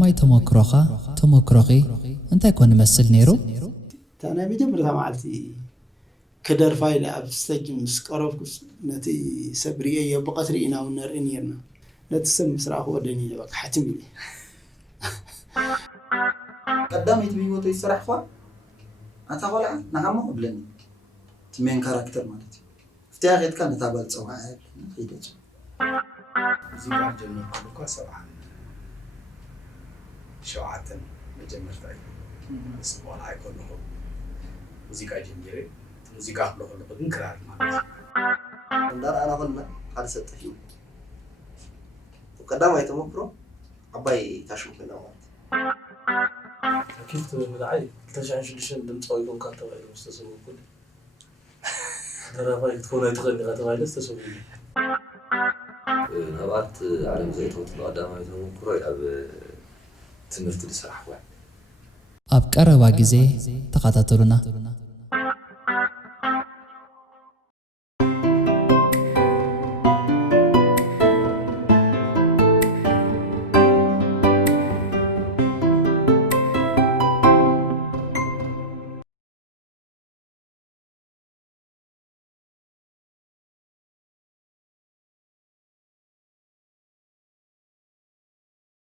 ቀዳማይ ተሞክሮኺ እንታይ ኮን መስል ነይሩ? ታና መጀመርታ ማዓልቲ ከደርፋይለ ኣብ ስቴጅ ምስ ቀረብኩስ ነቲ ሰብርየ የብቀትሪ ኢና ነርኢ ነርና ነቲ ሰብ ምስራኽ ወደኒ በቃ ሓትም ኢለ ቀዳመይቲ ብሂወቱ ይስራሕ ኳ ኣታ ቆልዓ ንዓሞ ብለኒ ትሜን ካራክተር ማለት እዩ ፍትያ ጌትካ ነታ ጓል ፀዋዓል ኺደች ሙዚቃ ጀመርኩ እኳ 77 መጀመርታ ምስ በኋላ አይኮንሁ ሙዚቃ ጀምሬ ሙዚቃ ክለሆነ ግን ክራር ማለት እንዳር ኣና ሆልና ሓደ ሰጠሽ ቀዳማይ ተሞክሮ አባይ ታሽሙ ከና ማለት كيف بالعادي تشعر شدشن دمصويكم كاتبايل مستسوق كل درافاي تكون تغني كاتبايل مستسوق نبات عالم زي توت قدامي تمكرو اب ትምህርት ልስራሕ ወይ ኣብ ቀረባ ግዜ ተኸታተሉና